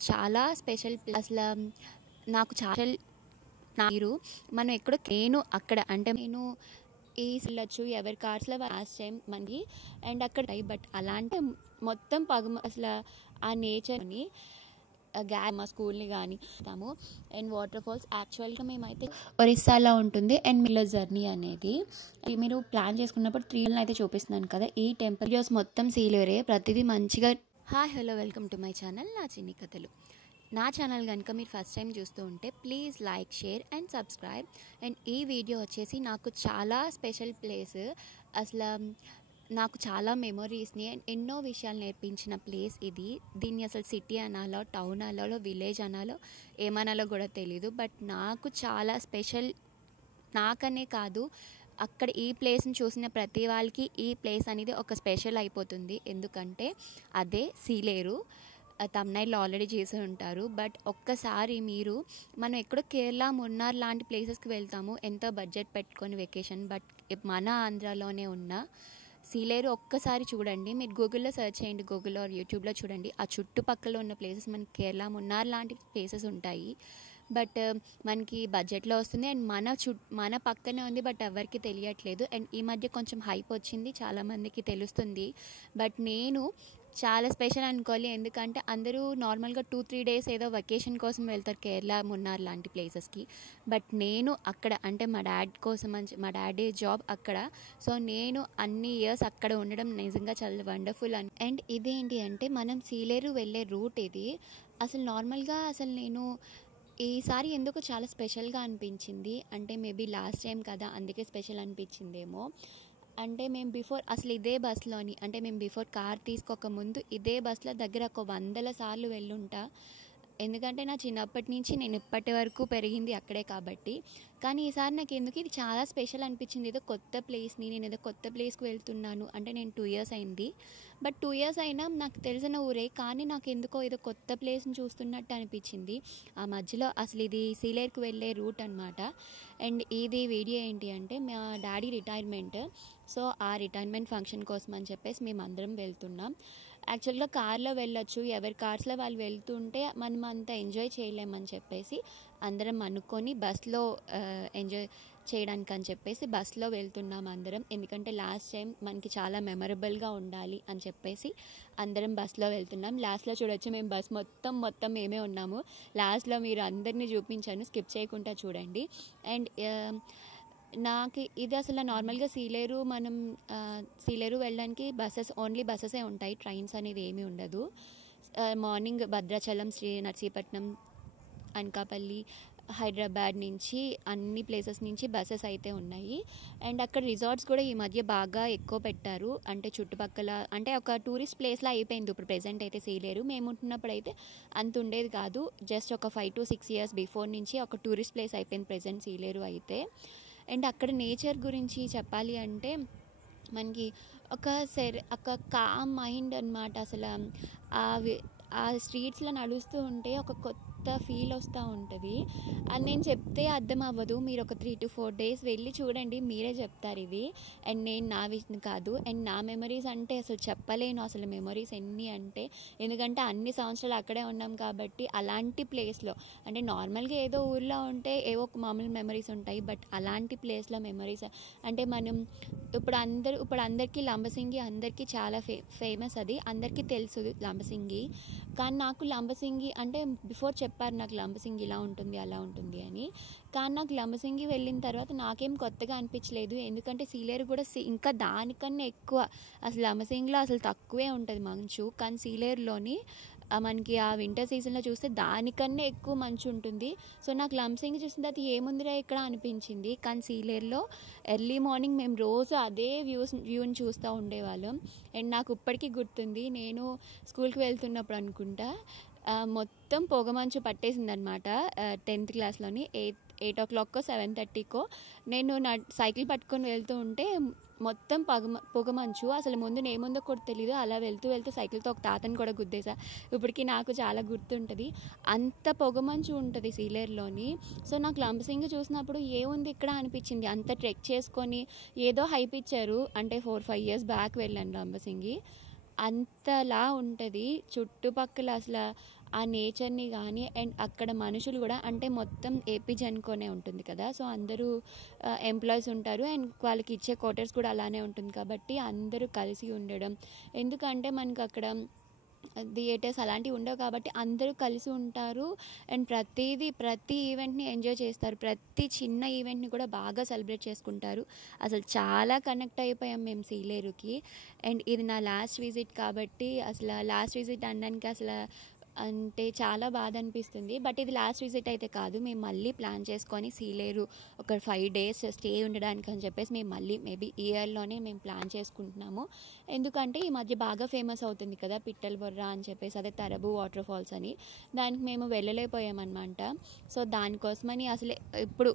చాలా స్పెషల్ అసలు నాకు చాలా మీరు మనం ఎక్కడో నేను అక్కడ అంటే నేను వెళ్ళొచ్చు ఎవరి కార్స్లో లాస్ట్ టైం మనకి అండ్ అక్కడ బట్ అలాంటి మొత్తం అసలు ఆ నేచర్ని మా స్కూల్ని కానీ తాము అండ్ వాటర్ ఫాల్స్ యాక్చువల్గా మేమైతే ఒరిస్సాలో ఉంటుంది అండ్ మిల్లో జర్నీ అనేది మీరు ప్లాన్ చేసుకున్నప్పుడు 3 అయితే చూపిస్తున్నాను కదా. ఈ టెంపరేచర్స్ మొత్తం సీలేరే ప్రతిదీ మంచిగా. Hi hello welcome to my channel నా చిన్ని కథలు. నా ఛానల్ కనుక మీరు ఫస్ట్ టైం చూస్తూ ఉంటే please like share and subscribe. And ఈ వీడియో వచ్చేసి నాకు చాలా స్పెషల్ ప్లేస్, అసలు నాకు చాలా మెమొరీస్ని అండ్ ఎన్నో విషయాలు నేర్పించిన ప్లేస్ ఇది. దీన్ని అసలు సిటీ అనాలో టౌన్ అనాలో విలేజ్ అనాలో ఏమనాలో కూడా తెలీదు, బట్ నాకు చాలా స్పెషల్. నాకనే కాదు, అక్కడ ఈ ప్లేస్ని చూసిన ప్రతి వాళ్ళకి ఈ ప్లేస్ అనేది ఒక స్పెషల్ అయిపోతుంది. ఎందుకంటే అదే సీలేరు. తమిళనాడులో ఆల్రెడీ చేసి ఉంటారు. బట్ ఒక్కసారి మనం ఎక్కడో కేరళ మున్నార్ లాంటి ప్లేసెస్కి వెళ్తాము ఎంతో బడ్జెట్ పెట్టుకొని వెకేషన్, బట్ మన ఆంధ్రాలోనే ఉన్న సీలేరు ఒక్కసారి చూడండి. మీరు గూగుల్లో సెర్చ్ చేయండి, గూగుల్లో యూట్యూబ్లో చూడండి. ఆ చుట్టుపక్కల ఉన్న ప్లేసెస్ మనకి కేరళ మున్నార్ లాంటి ప్లేసెస్ ఉంటాయి, బట్ మనకి బడ్జెట్లో వస్తుంది అండ్ మన పక్కనే ఉంది, బట్ ఎవరికి తెలియట్లేదు. అండ్ ఈ మధ్య కొంచెం హైప్ వచ్చింది, చాలామందికి తెలుస్తుంది. బట్ నేను చాలా స్పెషల్ అనుకోవాలి, ఎందుకంటే అందరూ నార్మల్గా 2-3 డేస్ ఏదో వెకేషన్ కోసం వెళ్తారు కేరళ మున్నార్ లాంటి ప్లేసెస్కి. బట్ నేను అక్కడ అంటే మా డాడ్ కోసం మా డాడీ జాబ్ అక్కడ, సో నేను అన్ని ఇయర్స్ అక్కడ ఉండడం నిజంగా చాలా వండర్ఫుల్. అండ్ ఇదేంటి అంటే మనం సీలేరు వెళ్ళే రూట్ ఇది. అసలు నార్మల్గా నేను ఈసారి ఎందుకు చాలా స్పెషల్గా అనిపించింది అంటే మేబీ లాస్ట్ టైం కదా అందుకే స్పెషల్ అనిపించిందేమో. అంటే మేము అసలు ఇదే బస్లోని అంటే మేము బిఫోర్ కార్ తీసుకోక ముందు ఇదే బస్లో దగ్గర ఒక 100 సార్లు వెళ్ళుంటా. ఎందుకంటే నా చిన్నప్పటి నుంచి నేను ఇప్పటి వరకు పెరిగింది అక్కడే కాబట్టి. కానీ ఈసారి నాకు ఎందుకు ఇది చాలా స్పెషల్ అనిపించింది. ఏదో కొత్త ప్లేస్ని నేను ఏదో కొత్త ప్లేస్కి వెళ్తున్నాను అంటే నేను 2 ఇయర్స్ అయింది, బట్ 2 ఇయర్స్ అయినా నాకు తెలిసిన ఊరే, కానీ నాకు ఎందుకో ఏదో కొత్త ప్లేస్ని చూస్తున్నట్టు అనిపించింది. ఆ మధ్యలో అసలు ఇది సీలేరుకు వెళ్ళే రూట్ అనమాట. అండ్ ఇది వీడియో ఏంటి అంటే మా డాడీ రిటైర్మెంట్, సో ఆ రిటైర్మెంట్ ఫంక్షన్ కోసం అని చెప్పేసి మేము అందరం వెళ్తున్నాం. యాక్చువల్గా కార్లో వెళ్ళొచ్చు, ఎవరి కార్స్లో వాళ్ళు వెళ్తుంటే మనం అంత ఎంజాయ్ చేయలేమని చెప్పేసి అందరం అనుకొని బస్లో ఎంజాయ్ చేయడానికి అని చెప్పేసి బస్లో వెళ్తున్నాం అందరం. ఎందుకంటే లాస్ట్ టైం మనకి చాలా మెమరబుల్గా ఉండాలి అని చెప్పేసి అందరం బస్లో వెళ్తున్నాం. లాస్ట్లో చూడొచ్చు మేము బస్ మొత్తం మేమే ఉన్నాము. లాస్ట్లో మీరు అందరినీ చూపించాను, స్కిప్ చేయకుండా చూడండి. అండ్ నాకు ఇది అసలు నార్మల్గా సీలేరు వెళ్ళడానికి ఓన్లీ బస్సెసే ఉంటాయి, ట్రైన్స్ అనేది ఏమీ ఉండదు. మార్నింగ్ భద్రాచలం, నర్సీపట్నం, అనకాపల్లి, హైదరాబాద్ నుంచి అన్ని ప్లేసెస్ నుంచి బస్సెస్ అయితే ఉన్నాయి. అండ్ అక్కడ రిసార్ట్స్ కూడా ఈ మధ్య బాగా ఎక్కువ పెట్టారు. అంటే చుట్టుపక్కల అంటే ఒక టూరిస్ట్ ప్లేస్లా అయిపోయింది ఇప్పుడు ప్రెజెంట్ అయితే సీలేరు. మేము ఉంటున్నప్పుడు అయితే అంత ఉండేది కాదు, జస్ట్ ఒక 5-6 ఇయర్స్ బిఫోర్ నుంచి ఒక టూరిస్ట్ ప్లేస్ అయిపోయింది ప్రెజెంట్ సీలేరు అయితే. అండ్ అక్కడ నేచర్ గురించి చెప్పాలి అంటే మనకి ఒక కామ్ మైండ్ అనమాట. అసలు ఆ స్ట్రీట్స్లో నడుస్తూ ఉంటే ఒక కొత్త ఫీల్ వస్తూ ఉంటుంది. అది నేను చెప్తే అర్థం అవ్వదు, మీరు ఒక 3-4 డేస్ వెళ్ళి చూడండి, మీరే చెప్తారు ఇవి. అండ్ నేను నా విషయం కాదు, అండ్ నా మెమరీస్ అంటే అసలు చెప్పలేను అసలు మెమరీస్ ఎన్ని అంటే. ఎందుకంటే అన్ని సంవత్సరాలు అక్కడే ఉన్నాం కాబట్టి అలాంటి ప్లేస్లో అంటే నార్మల్గా ఏదో ఊర్లో ఉంటే ఏవో మామూలు మెమరీస్ ఉంటాయి, బట్ అలాంటి ప్లేస్లో మెమరీస్ అంటే మనం ఇప్పుడు అందరికీ లంబసింగి అందరికీ చాలా ఫేమస్, అది అందరికీ తెలుసు లంబసింగి. కానీ నాకు లంబసింగి అంటే బిఫోర్ చెప్పారు నాకు లంబసింగి ఇలా ఉంటుంది అలా ఉంటుంది అని, కానీ నాకు లంబసింగి వెళ్ళిన తర్వాత నాకేం కొత్తగా అనిపించలేదు. ఎందుకంటే సీలేరు కూడా ఇంకా దానికన్నా ఎక్కువ, అసలు లంబసింగిలో అసలు తక్కువే ఉంటుంది మంచు, కానీ సీలేరులోని మనకి ఆ వింటర్ సీజన్లో చూస్తే దానికన్నా ఎక్కువ మంచు ఉంటుంది. సో నాకు లంబసింగి చూసిన తర్వాత ఏముందిరా ఇక్కడ అనిపించింది. కానీ సీలేరులో ఎర్లీ మార్నింగ్ మేము రోజు అదే వ్యూని చూస్తూ ఉండేవాళ్ళం. అండ్ నాకు ఇప్పటికీ గుర్తుంది, నేను స్కూల్కి వెళ్తున్నప్పుడు అనుకుంటా మొత్తం పొగమంచు పట్టేసింది అనమాట. 10th క్లాస్లోని 8 o'clock 7:30 నేను సైకిల్ పట్టుకొని వెళ్తూ ఉంటే మొత్తం పొగమంచు, అసలు ఏముందో కూడా తెలీదు. అలా వెళ్తూ సైకిల్తో ఒక తాతని కూడా గుద్దేసా. ఇప్పటికీ నాకు చాలా గుర్తుంటుంది, అంత పొగమంచు ఉంటుంది సీలేరులోని. సో నాకు లంబసింగి చూసినప్పుడు ఏముంది ఇక్కడ అనిపించింది. అంత ట్రెక్ చేసుకొని ఏదో హైప్ ఇచ్చారు అంటే 4-5 years బ్యాక్ వెళ్ళాను లంబసింగి. అంతలా ఉంటుంది చుట్టుపక్కల. అసలు ఆ నేచర్ని కానీ అండ్ అక్కడ మనుషులు కూడా అంటే మొత్తం ఏపీ జెన్కోనే ఉంటుంది కదా, సో అందరూ ఎంప్లాయీస్ ఉంటారు అండ్ వాళ్ళకి ఇచ్చే క్వార్టర్స్ కూడా అలానే ఉంటుంది కాబట్టి అందరూ కలిసి ఉండడం. ఎందుకంటే మనకు అక్కడ థియేటర్స్ అలాంటివి ఉండవు కాబట్టి అందరూ కలిసి ఉంటారు అండ్ ప్రతి ఈవెంట్ని ఎంజాయ్ చేస్తారు. ప్రతి చిన్న ఈవెంట్ని కూడా బాగా సెలబ్రేట్ చేసుకుంటారు. అసలు చాలా కనెక్ట్ అయిపోయాం మేము సీలేరుకి. అండ్ ఇది నా లాస్ట్ విజిట్ కాబట్టి అసలు లాస్ట్ విజిట్ అనడానికి అసలు అంటే చాలా బాధ అనిపిస్తుంది. బట్ ఇది లాస్ట్ విజిట్ అయితే కాదు, మేము మళ్ళీ ప్లాన్ చేసుకొని సీలేరు ఒక 5 days స్టే ఉండడానికి అని చెప్పేసి మేము మళ్ళీ మేబీ ఇయర్లోనే మేము ప్లాన్ చేసుకుంటున్నాము. ఎందుకంటే ఈ మధ్య బాగా ఫేమస్ అవుతుంది కదా పిట్టల బొర్ర అని చెప్పేసి, అదే తరబు వాటర్ ఫాల్స్ అని. దానికి మేము వెళ్ళలేకపోయామన్నమాట. సో దానికోసమని అసలే ఇప్పుడు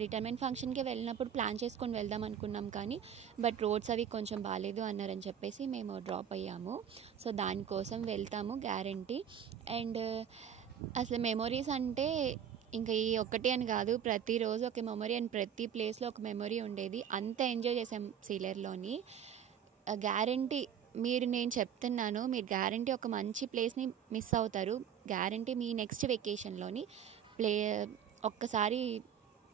రిటైర్మెంట్ ఫంక్షన్కి వెళ్ళినప్పుడు ప్లాన్ చేసుకొని వెళ్దాం అనుకున్నాం కానీ బట్ రోడ్స్ అవి కొంచెం బాగాలేదు అన్నారని చెప్పేసి మేము డ్రాప్ అయ్యాము. సో దానికోసం వెళ్తాము గ్యారంటీ. అండ్ అసలు మెమొరీస్ అంటే ఇంకా ఈ ఒక్కటి అని కాదు, ప్రతిరోజు ఒక మెమొరీ అండ్ ప్రతి ప్లేస్లో ఒక మెమొరీ ఉండేది. అంత ఎంజాయ్ చేసాం సీలేరులోని. గ్యారంటీ నేను చెప్తున్నాను, మీరు గ్యారంటీ ఒక మంచి ప్లేస్ని మిస్ అవుతారు. గ్యారంటీ మీ నెక్స్ట్ వెకేషన్లోని ఒక్కసారి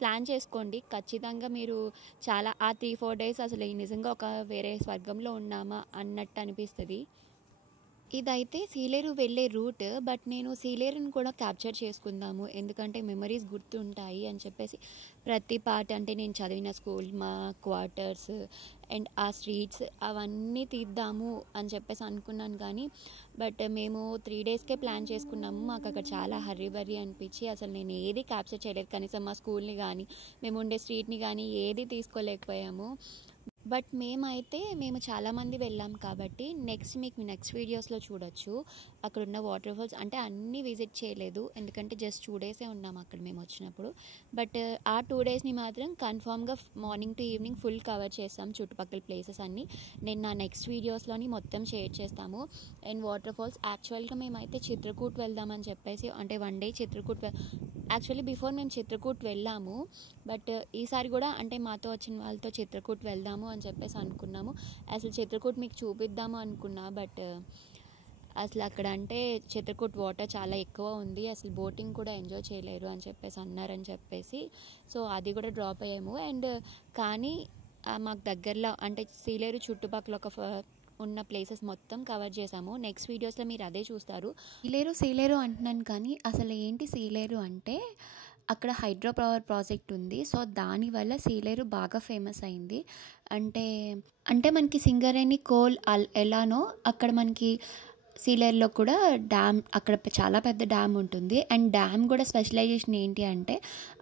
ప్లాన్ చేసుకోండి. ఖచ్చితంగా మీరు చాలా ఆ 3-4 days అసలు నిజంగా ఒక వేరే స్వర్గంలో ఉన్నామా అన్నట్టు అనిపిస్తుంది. ఇదైతే సీలేరు వెళ్ళే రూట్, బట్ నేను సీలేరుని కూడా క్యాప్చర్ చేసుకుందాము ఎందుకంటే మెమరీస్ గుర్తుంటాయి అని చెప్పేసి ప్రతి పార్ట్ అంటే నేను చదివిన స్కూల్, మా క్వార్టర్స్ అండ్ ఆ స్ట్రీట్స్ అవన్నీ తీద్దాము అని చెప్పేసి అనుకున్నాను. కానీ బట్ మేము 3 daysకే ప్లాన్ చేసుకున్నాము. మాకు అక్కడ చాలా హర్రీ అనిపించి అసలు నేను ఏది క్యాప్చర్ చేయలేదు. కనీసం మా స్కూల్ని కానీ మేము ఉండే స్ట్రీట్ని కానీ ఏది తీసుకోలేకపోయాము. బట్ మేము చాలామంది వెళ్ళాం కాబట్టి నెక్స్ట్ వీడియోస్లో చూడొచ్చు. అక్కడ ఉన్న వాటర్ ఫాల్స్ అంటే అన్నీ విజిట్ చేయలేదు ఎందుకంటే జస్ట్ 2 daysే ఉన్నాము అక్కడ మేము వచ్చినప్పుడు. బట్ ఆ 2 daysని మాత్రం కన్ఫామ్గా morning to evening full cover చేస్తాం చుట్టుపక్కల ప్లేసెస్ అన్నీ. నేను నా నెక్స్ట్ వీడియోస్లోని మొత్తం షేర్ చేస్తాము. అండ్ వాటర్ ఫాల్స్ యాక్చువల్గా మేమైతే చిత్రకూట్ వెళ్దామని చెప్పేసి అంటే 1 day చిత్రకూట్ యాక్చువల్లీ బిఫోర్ మేము చిత్రకూట్ వెళ్ళాము. బట్ ఈసారి కూడా అంటే మాతో వచ్చిన వాళ్ళతో చిత్రకూట్ వెళ్దాము అని చెప్పేసి అనుకున్నాము. అసలు చిత్రకూట్ మీకు చూపిద్దాము అనుకున్నా బట్ అసలు అక్కడ అంటే చిత్రకూట్ వాటర్ చాలా ఎక్కువ ఉంది, అసలు బోటింగ్ కూడా ఎంజాయ్ చేయలేరు అని చెప్పేసి అన్నారని చెప్పేసి సో అది కూడా డ్రాప్ అయ్యాము. అండ్ కానీ మాకు దగ్గరలో అంటే సీలేరు చుట్టుపక్కల ఉన్న ప్లేసెస్ మొత్తం కవర్ చేసాము. నెక్స్ట్ వీడియోస్లో మీరు అదే చూస్తారు. సీలేరు అంటున్నాను కానీ అసలు ఏంటి సీలేరు అంటే అక్కడ హైడ్రో పవర్ ప్రాజెక్ట్ ఉంది. సో దానివల్ల సీలేరు బాగా ఫేమస్ అయింది. అంటే మనకి సింగరేణి కోల్ ఎలానో అక్కడ మనకి సీలేరులో కూడా డ్యామ్, అక్కడ చాలా పెద్ద డ్యామ్ ఉంటుంది. అండ్ డ్యామ్ కూడా స్పెషలైజేషన్ ఏంటి అంటే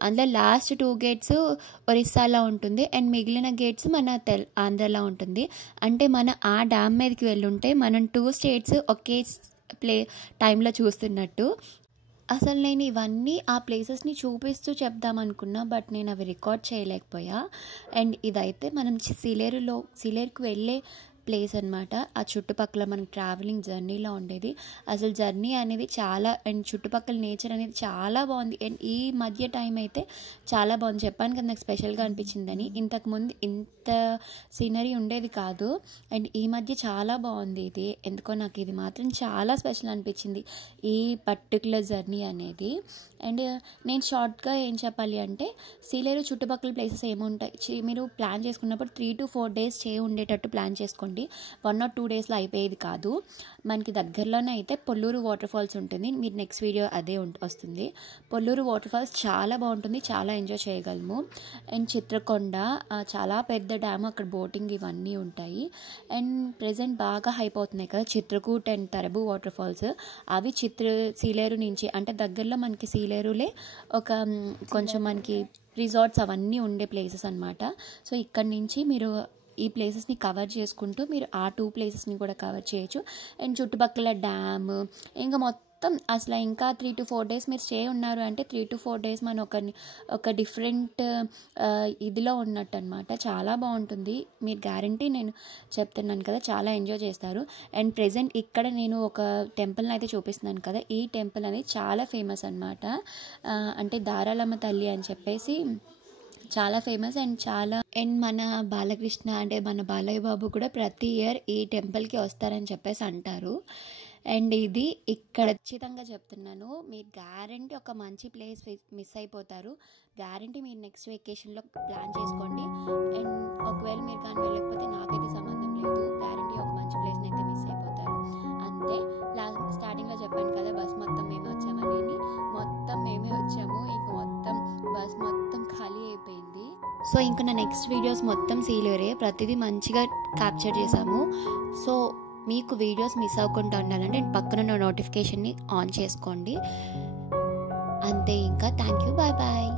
అందులో లాస్ట్ 2 gates ఒరిస్సాలో ఉంటుంది అండ్ మిగిలిన గేట్స్ మన ఆంధ్రలో ఉంటుంది. అంటే మన ఆ డ్యామ్ మీదకి వెళ్ళుంటే మనం 2 states ఒకే టైంలో చూస్తున్నట్టు. అసలు నేను ఇవన్నీ ఆ ప్లేసెస్ని చూపిస్తూ చెప్దామనుకున్నా బట్ నేను అవి రికార్డ్ చేయలేకపోయా. అండ్ ఇదైతే మనం సీలేరుకి వెళ్ళే ప్లేస్ అనమాట. ఆ చుట్టుపక్కల మనకి ట్రావెలింగ్ జర్నీలో ఉండేది. అసలు జర్నీ అనేది చాలా అండ్ చుట్టుపక్కల నేచర్ అనేది చాలా బాగుంది. అండ్ ఈ మధ్య టైం అయితే చాలా బాగుంది. చెప్పాను కదా నాకు స్పెషల్గా అనిపించిందని. ఇంతకుముందు ఇంత సీనరీ ఉండేది కాదు అండ్ ఈ మధ్య చాలా బాగుంది ఇది. ఎందుకో నాకు ఇది మాత్రం చాలా స్పెషల్ అనిపించింది ఈ పర్టికులర్ జర్నీ అనేది. అండ్ నేను షార్ట్గా ఏం చెప్పాలి అంటే సీలేరు చుట్టుపక్కల ప్లేసెస్ ఏముంటాయి మీరు ప్లాన్ చేసుకున్నప్పుడు 3 to 4 days స్టే ఉండేటట్టు ప్లాన్ చేసుకోండి. 1 or 2 daysలో అయిపోయేది కాదు. మనకి దగ్గరలోనే అయితే పొల్లూరు వాటర్ ఫాల్స్ ఉంటుంది. మీరు నెక్స్ట్ వీడియో అదే వస్తుంది. పొల్లూరు వాటర్ ఫాల్స్ చాలా బాగుంటుంది, చాలా ఎంజాయ్ చేయగలము. అండ్ చిత్రకొండ చాలా పెద్ద డ్యామ్, అక్కడ బోటింగ్ ఇవన్నీ ఉంటాయి. అండ్ ప్రెజెంట్ బాగా హైప్ అవుతున్నాయి కదా చిత్రకూట్ అండ్ తరబు వాటర్ ఫాల్స్. అవి సీలేరు నుంచి అంటే దగ్గరలో మనకి సీలేరులే ఒక కొంచెం మనకి రిసార్ట్స్ అవన్నీ ఉండే ప్లేసెస్ అనమాట. సో ఇక్కడ నుంచి మీరు ఈ ప్లేసెస్ని కవర్ చేసుకుంటూ మీరు ఆ 2 ప్లేసెస్ని కూడా కవర్ చేయొచ్చు. అండ్ చుట్టుపక్కల డ్యామ్ ఇంకా మొత్తం అసలు ఇంకా 3 to 4 days మీరు స్టే ఉన్నారు అంటే 3 to 4 days మనం ఒక డిఫరెంట్ ఇదిలో ఉన్నట్టు అనమాట. చాలా బాగుంటుంది. మీరు గ్యారంటీ నేను చెప్తున్నాను కదా చాలా ఎంజాయ్ చేస్తారు. అండ్ ప్రెజెంట్ ఇక్కడ నేను ఒక టెంపుల్ని అయితే చూపిస్తున్నాను కదా, ఈ టెంపుల్ అనేది చాలా ఫేమస్ అనమాట. అంటే దారాలమ్మ తల్లి అని చెప్పేసి చాలా ఫేమస్ అండ్ మన బాలకృష్ణ అంటే మన బాలయ్య బాబు కూడా ప్రతి ఇయర్ ఈ టెంపుల్కి వస్తారని చెప్పేసి అంటారు. అండ్ ఇది ఇక్కడ ఖచ్చితంగా చెప్తున్నాను, మీరు గ్యారంటీ ఒక మంచి ప్లేస్ మిస్ అయిపోతారు. గ్యారంటీ మీరు నెక్స్ట్ వెకేషన్లో ప్లాన్ చేసుకోండి. అండ్ ఒకవేళ మీరు కానీ వెళ్ళకపోతే నాకైతే సంబంధం లేదు, గ్యారంటీ ఒక మంచి ప్లేస్ని అయితే మిస్ అయిపోతారు అంతే. స్టార్టింగ్లో చెప్పాను కదా బస్ మొత్తం మేమే వచ్చామని, మొత్తం మేమే వచ్చాము. ఇంక మొత్తం బస్ మొత్తం ఖాళీ అయిపోయింది. సో ఇంకా నా నెక్స్ట్ వీడియోస్ మొత్తం సీలేరే, ప్రతిదీ మంచిగా క్యాప్చర్ చేశాము. సో మీకు వీడియోస్ మిస్ అవ్వకుండా ఉండాలంటే పక్కన నోటిఫికేషన్ని ఆన్ చేసుకోండి అంతే. ఇంకా థ్యాంక్ యూ, బాయ్ బాయ్.